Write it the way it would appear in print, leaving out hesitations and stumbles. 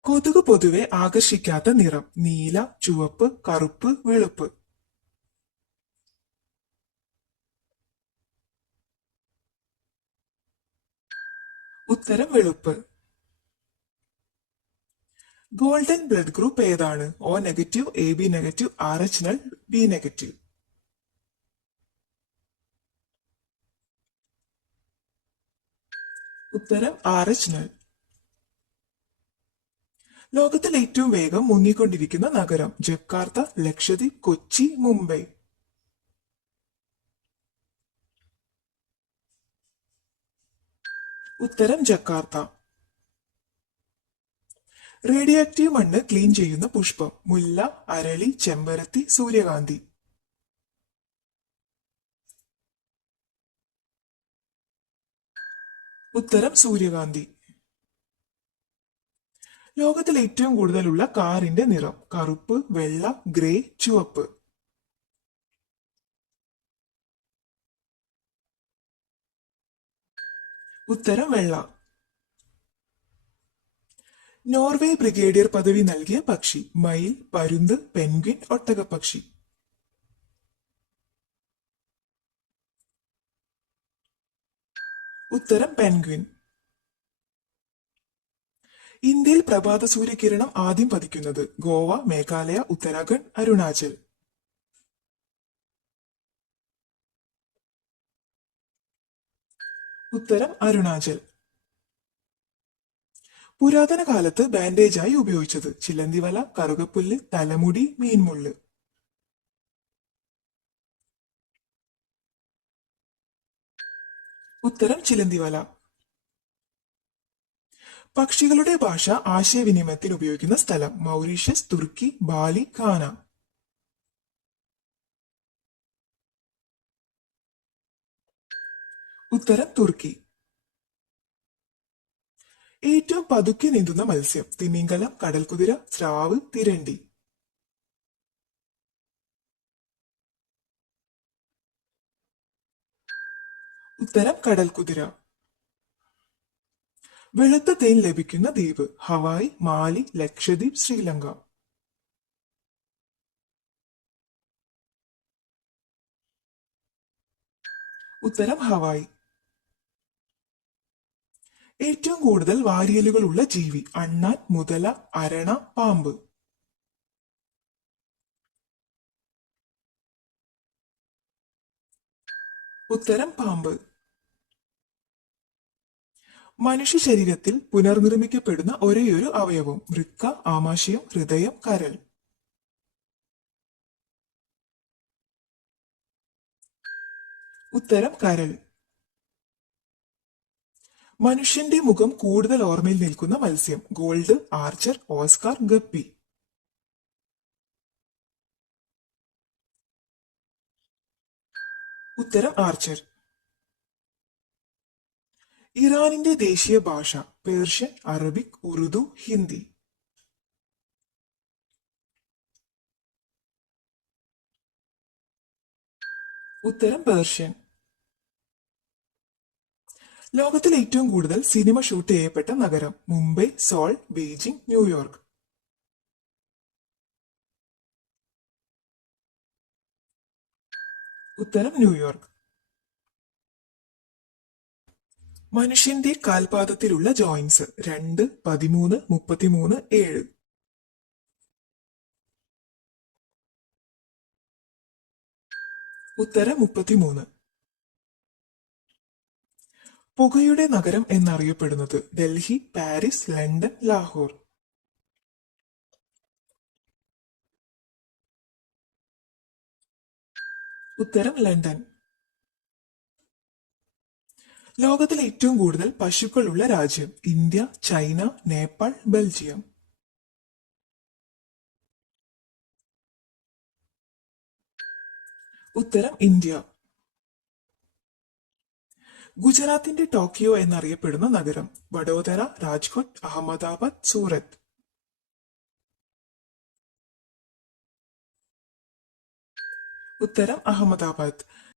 കൊതുക് പൊതുവെ ആകർഷിക്കാത്ത നിറം നീല, ചുവപ്പ്, കറുപ്പ്, വെളുപ്പ്. ഉത്തരം വെളുപ്പ്. ഗോൾഡൻ ബ്ലഡ് ഗ്രൂപ്പ് ഏതാണ്? O negative, AB negative, RH null, B negative. ഉത്തരം RH നൾ. ലോകത്തിൽ ഏറ്റവും വേഗം മുങ്ങിക്കൊണ്ടിരിക്കുന്ന നഗരം? ജക്കാർത്ത, ലക്ഷദ്വീപ്, കൊച്ചി, മുംബൈ. ഉത്തരം ജക്കാർത്ത. റേഡിയോ ആക്റ്റീവ് മണ്ണ് ക്ലീൻ ചെയ്യുന്ന പുഷ്പം? മുല്ല, അരളി, ചെമ്പരത്തി, സൂര്യകാന്തി. ഉത്തരം സൂര്യകാന്തി. ലോകത്തിൽ ഏറ്റവും കൂടുതലുള്ള കാറിന്റെ നിറം? കറുപ്പ്, വെള്ള, ഗ്രേ, ചുവപ്പ്. ഉത്തരം വെള്ള. നോർവേ ബ്രിഗേഡിയർ പദവി നൽകിയ പക്ഷി? മയിൽ, പരുന്ത്, പെൻഗ്വിൻ, ഒട്ടകപ്പക്ഷി. ഉത്തരം പെൻഗ്വിൻ. ഇന്ത്യയിൽ പ്രഭാത സൂര്യകിരണം ആദ്യം പതിക്കുന്നത്? ഗോവ, മേഘാലയ, ഉത്തരാഖണ്ഡ്, അരുണാചൽ. ഉത്തരം അരുണാചൽ. പുരാതന കാലത്ത് ബാൻഡേജായി ഉപയോഗിച്ചത്? ചിലന്തിവല, കറുകപ്പുല്ല്, തലമുടി, മീൻമുള്ള്. ഉത്തരം ചിലന്തിവല. പക്ഷികളുടെ ഭാഷ ആശയവിനിമയത്തിന് ഉപയോഗിക്കുന്ന സ്ഥലം? മൗറീഷ്യസ്, തുർക്കി, ബാലി, ഘാന. ഉത്തരം തുർക്കി. ഏറ്റവും പതുക്കെ നീന്തുന്ന മത്സ്യം? തിമിംഗലം, കടൽക്കുതിര, സ്രാവ്, തിരണ്ടി. ഉത്തരം കടൽക്കുതിര. വെളുത്ത തേൻ ലഭിക്കുന്ന ദ്വീപ്? ഹവായ്, മാലി, ലക്ഷദ്വീപ്, ശ്രീലങ്ക. ഉത്തരം ഹവായ്. ഏറ്റവും കൂടുതൽ വാരിയലുകൾ ഉള്ള ജീവി? അണ്ണാൻ, മുതല, അരണ, പാമ്പ്. ഉത്തരം പാമ്പ്. മനുഷ്യ ശരീരത്തിൽ പുനർനിർമ്മിക്കപ്പെടുന്ന ഒരേയൊരു അവയവം? വൃക്ക, ആമാശയം, ഹൃദയം, കരൾ. ഉത്തരം കരൾ. മനുഷ്യന്റെ മുഖം കൂടുതൽ ഓർമ്മയിൽ നിൽക്കുന്ന മത്സ്യം? Gold, archer, Oscar, guppy. ഉത്തരം ആർച്ചർ. ഇറാനിന്റെ ദേശീയ ഭാഷ? Persian, Arabic, Urdu, Hindi. ഉത്തരം പേർഷ്യൻ. ലോകത്തിൽ ഏറ്റവും കൂടുതൽ സിനിമ ഷൂട്ട് ചെയ്യപ്പെട്ട നഗരം? Mumbai, Seoul, Beijing, New York. ഉത്തരം ന്യൂയോർക്ക്. മനുഷ്യന്റെ കാൽപാദത്തിലുള്ള ജോയിന്റ്സ്? 2, 13, 33, 7. ഉത്തരം 33. പുകയുടെ നഗരം എന്നറിയപ്പെടുന്നത്? Delhi, Paris, London, Lahore. ഉത്തരം ലണ്ടൻ. ലോകത്തിൽ ഏറ്റവും കൂടുതൽ പശുക്കളുള്ള രാജ്യം? India, China, Nepal, Belgium. ഉത്തരം ഇന്ത്യ. ഗുജറാത്തിന്റെ ടോക്കിയോ എന്നറിയപ്പെടുന്ന നഗരം? വഡോദര, രാജ്കോട്ട്, അഹമ്മദാബാദ്, സൂറത്ത്. ഉത്തരം അഹമ്മദാബാദ്.